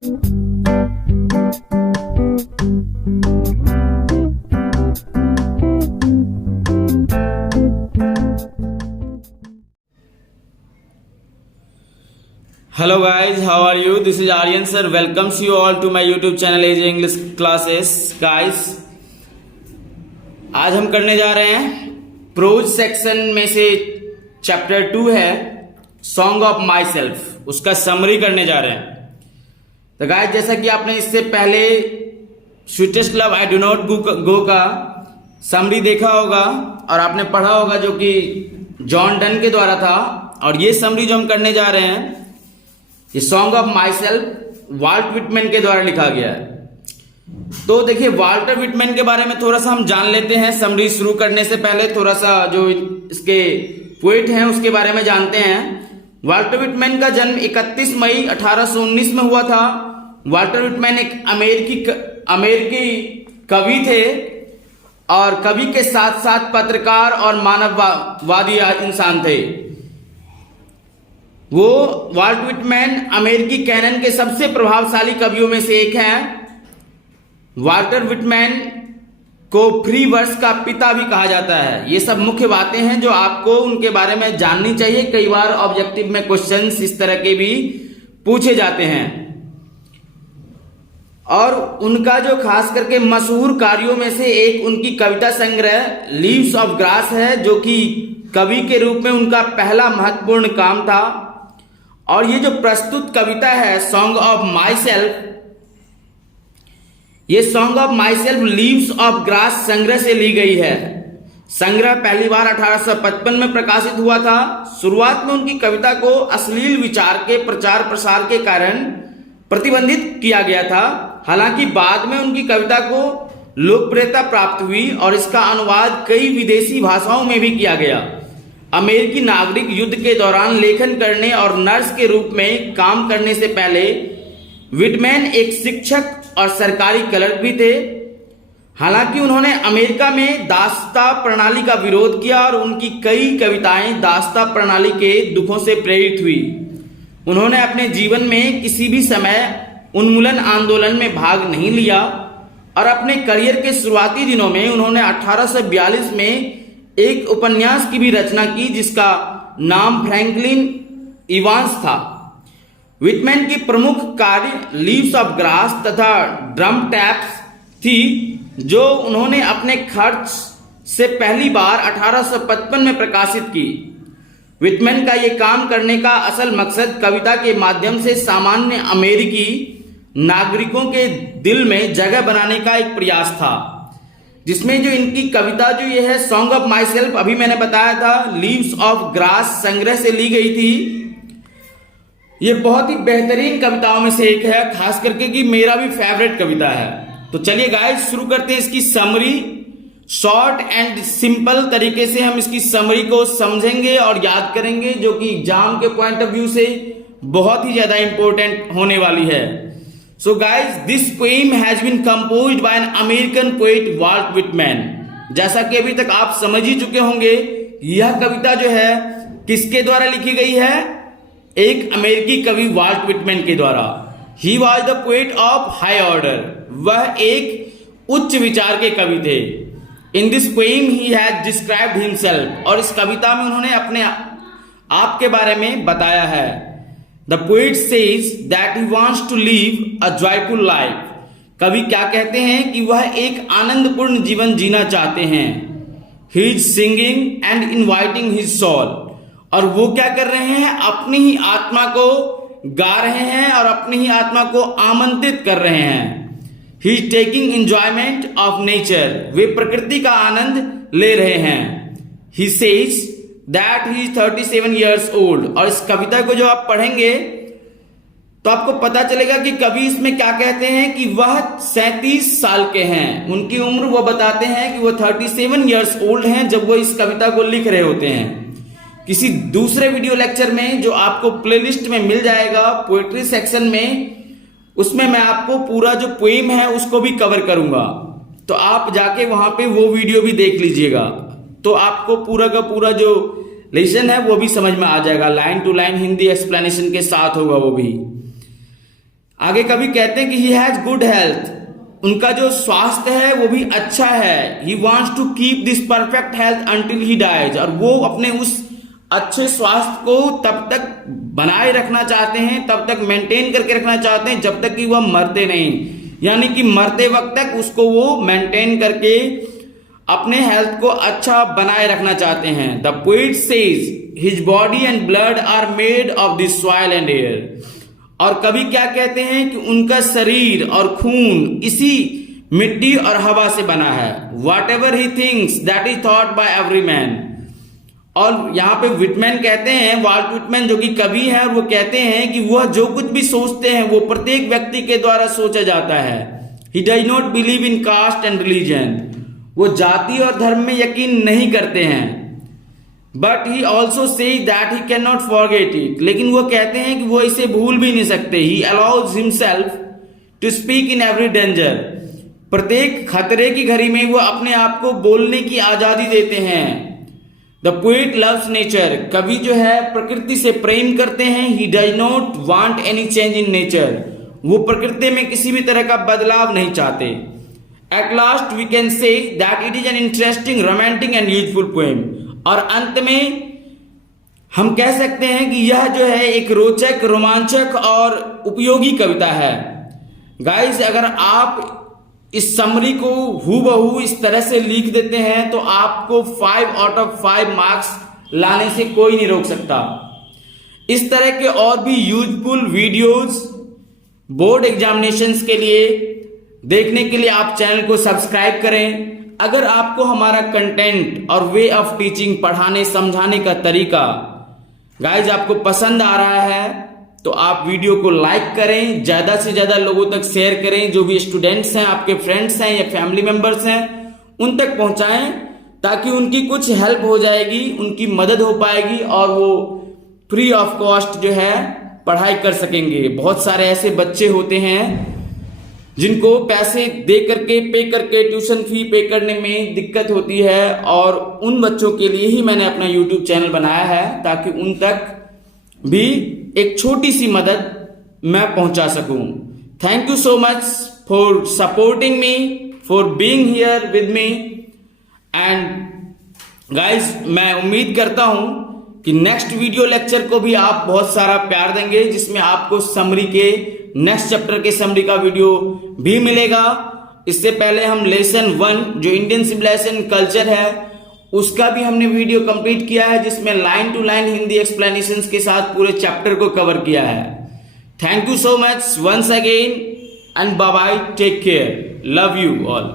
Hello guys, how are you? This is Aryan sir. Welcomes you all to my YouTube channel AJ English Classes. Guys, आज हम करने जा रहे हैं pros section में से चैप्टर 2 है सॉन्ग ऑफ माई सेल्फ, उसका समरी करने जा रहे हैं। तो गाइस, जैसा कि आपने इससे पहले sweetest love I do not go का समरी देखा होगा और आपने पढ़ा होगा, जो कि जॉन डन के द्वारा था। और ये समरी जो हम करने जा रहे हैं, ये song of myself Walt Whitman के द्वारा लिखा गया है। तो देखिए, वाल्टर विटमैन के बारे में थोड़ा सा हम जान लेते हैं। समरी शुरू करने से पहले थोड़ा सा जो इसके पोएट हैं उसके बारे में जानते हैं। वाल्टर विटमैन का जन्म 31 मई 1819 में हुआ था। वाल्टर विटमैन एक अमेरिकी कवि थे और कवि के साथ साथ पत्रकार और मानववादी इंसान थे। वो वाल्ट विटमैन अमेरिकी कैनन के सबसे प्रभावशाली कवियों में से एक हैं। वाल्टर विटमैन को फ्री वर्स का पिता भी कहा जाता है। ये सब मुख्य बातें हैं जो आपको उनके बारे में जाननी चाहिए। कई बार ऑब्जेक्टिव में क्वेश्चंस इस तरह के भी पूछे जाते हैं। और उनका जो खास करके मशहूर कार्यों में से एक उनकी कविता संग्रह लीव्स ऑफ ग्रास है, जो कि कवि के रूप में उनका पहला महत्वपूर्ण काम था। और ये जो प्रस्तुत कविता है सॉन्ग ऑफ माई सेल्फ, ये song of my self leaves of grass संग्रह से ली गई है। संग्रह पहली बार 1855 में प्रकाशित हुआ था। शुरुआत में उनकी कविता को अश्लील विचार के प्रचार प्रसार के कारण प्रतिबंधित किया गया था। हालांकि बाद में उनकी कविता को लोकप्रियता प्राप्त हुई और इसका अनुवाद कई विदेशी भाषाओं में भी किया गया। अमेरिकी नागरिक युद्ध के दौरान लेखन करने और नर्स के रूप में काम करने से पहले विटमैन एक शिक्षक और सरकारी क्लर्क भी थे। हालांकि उन्होंने अमेरिका में दास्ता प्रणाली का विरोध किया और उनकी कई कविताएं दास्ता प्रणाली के दुखों से प्रेरित हुई। उन्होंने अपने जीवन में किसी भी समय उन्मूलन आंदोलन में भाग नहीं लिया और अपने करियर के शुरुआती दिनों में उन्होंने 1842 में एक उपन्यास की भी रचना की जिसका नाम फ्रैंकलिन इवांस था। विटमैन की प्रमुख कार्य लीव्स ऑफ ग्रास तथा ड्रम टैप्स थी, जो उन्होंने अपने खर्च से पहली बार 1855 में प्रकाशित की। विटमैन का यह काम करने का असल मकसद कविता के माध्यम से सामान्य अमेरिकी नागरिकों के दिल में जगह बनाने का एक प्रयास था, जिसमें जो इनकी कविता जो ये है सॉन्ग ऑफ माई सेल्फ, अभी मैंने बताया था लीव्स ऑफ ग्रास संग्रह से ली गई थी। ये बहुत ही बेहतरीन कविताओं में से एक है, खास करके कि मेरा भी फेवरेट कविता है। तो चलिए गाइस, शुरू करते हैं इसकी समरी। शॉर्ट एंड सिंपल तरीके से हम इसकी समरी को समझेंगे और याद करेंगे, जो कि एग्जाम के पॉइंट ऑफ व्यू से बहुत ही ज्यादा इंपॉर्टेंट होने वाली है। So guys, this poem has been composed by an American poet Walt Whitman। जैसा कि अभी तक आप समझ ही चुके होंगे, यह कविता जो है किसके द्वारा लिखी गई है? एक अमेरिकी कवि वाल्ट विटमैन के द्वारा। He was the poet of high order। वह एक उच्च विचार के कवि थे। In this poem he has described himself। और इस कविता में उन्होंने अपने आप के बारे में बताया है। The poet says that he wants to live a joyful life। कवि क्या कहते हैं कि वह एक आनंदपूर्ण जीवन जीना चाहते हैं। He is singing and inviting his soul। और वो क्या कर रहे हैं? अपनी ही आत्मा को गा रहे हैं और अपनी ही आत्मा को आमंत्रित कर रहे हैं। He is taking enjoyment of nature। वे प्रकृति का आनंद ले रहे हैं। He says that he is 37 years old। और इस कविता को जो आप पढ़ेंगे तो आपको पता चलेगा कि कवि इसमें क्या कहते हैं कि वह 37 साल के हैं। उनकी उम्र वो बताते हैं कि वो 37 years old हैं जब वो इस कविता को लिख रहे होते हैं। किसी दूसरे वीडियो लेक्चर में जो आपको प्लेलिस्ट में मिल जाएगा पोएट्री सेक्शन में, उसमें मैं आपको पूरा जो पोएम है उसको भी कवर करूंगा। तो आप जाके वहां पे वो वीडियो भी देख लीजिएगा, तो आपको पूरा का पूरा जो लेसन है वो भी समझ में आ जाएगा। Line to line Hindi explanation के साथ होगा वो भी। आगे कभी कहते हैं कि ही हैज गुड हेल्थ, उनका जो स्वास्थ्य है वो भी अच्छा है। He wants to keep this perfect health until he dies, और वो अपने उस अच्छे स्वास्थ्य को तब तक बनाए रखना चाहते हैं, तब तक मेंटेन करके रखना चाहते हैं जब तक कि वह मरते नहीं, यानी कि मरते वक्त तक उसको वो मेंटेन करके अपने हेल्थ को अच्छा बनाए रखना चाहते हैं। The poet says his body and blood are made of this soil and air, और कभी क्या कहते हैं कि उनका शरीर और खून इसी मिट्टी और हवा से बना है। What ever he thinks that is thought bye every man, और यहाँ पे विटमैन कहते हैं, वाल्ट विटमैन जो कि कवि है, और वो कहते हैं कि वह जो कुछ भी सोचते हैं वो प्रत्येक व्यक्ति के द्वारा सोचा जाता है। He does not believe in caste and religion, वो जाति और धर्म में यकीन नहीं करते हैं। But he also says that he can not forget it, लेकिन वो कहते हैं कि वो इसे भूल भी नहीं सकते। He allows himself to speak in every danger, प्रत्येक खतरे की घड़ी में वो अपने आप को बोलने की आजादी देते हैं। द पोएट लव्स नेचर, कवि जो है प्रकृति से प्रेम करते हैं। ही does not want any change in nature, वो प्रकृति में किसी भी तरह का बदलाव नहीं चाहते। At last we can say that it is an interesting, romantic and useful poem, और अंत में हम कह सकते हैं कि यह जो है एक रोचक, रोमांचक और उपयोगी कविता है। गाइस, अगर आप इस समरी को हूबहू इस तरह से लिख देते हैं तो आपको 5 आउट ऑफ 5 मार्क्स लाने से कोई नहीं रोक सकता। इस तरह के और भी यूजफुल वीडियोस बोर्ड एग्जामिनेशंस के लिए देखने के लिए आप चैनल को सब्सक्राइब करें। अगर आपको हमारा कंटेंट और वे ऑफ टीचिंग, पढ़ाने समझाने का तरीका गाइज आपको पसंद आ रहा है तो आप वीडियो को लाइक करें, ज्यादा से ज्यादा लोगों तक शेयर करें। जो भी स्टूडेंट्स हैं, आपके फ्रेंड्स हैं या फैमिली मेंबर्स हैं, उन तक पहुंचाएं ताकि उनकी कुछ हेल्प हो जाएगी, उनकी मदद हो पाएगी और वो फ्री ऑफ कॉस्ट जो है पढ़ाई कर सकेंगे। बहुत सारे ऐसे बच्चे होते हैं जिनको पैसे दे करके, पे करके ट्यूशन फी पे करने में दिक्कत होती है, और उन बच्चों के लिए ही मैंने अपना यूट्यूब चैनल बनाया है ताकि उन तक भी एक छोटी सी मदद मैं पहुंचा सकूं। Thank you so much for supporting me, for being here with me, and guys मैं उम्मीद करता हूं कि नेक्स्ट वीडियो लेक्चर को भी आप बहुत सारा प्यार देंगे, जिसमें आपको समरी के नेक्स्ट चैप्टर के समरी का वीडियो भी मिलेगा। इससे पहले हम लेसन 1 जो इंडियन सिविलाइजेशन कल्चर है उसका भी हमने वीडियो कंप्लीट किया है, जिसमें line to line Hindi explanations के साथ पूरे चैप्टर को कवर किया है। Thank you so much once again and bye bye, take care, love you all.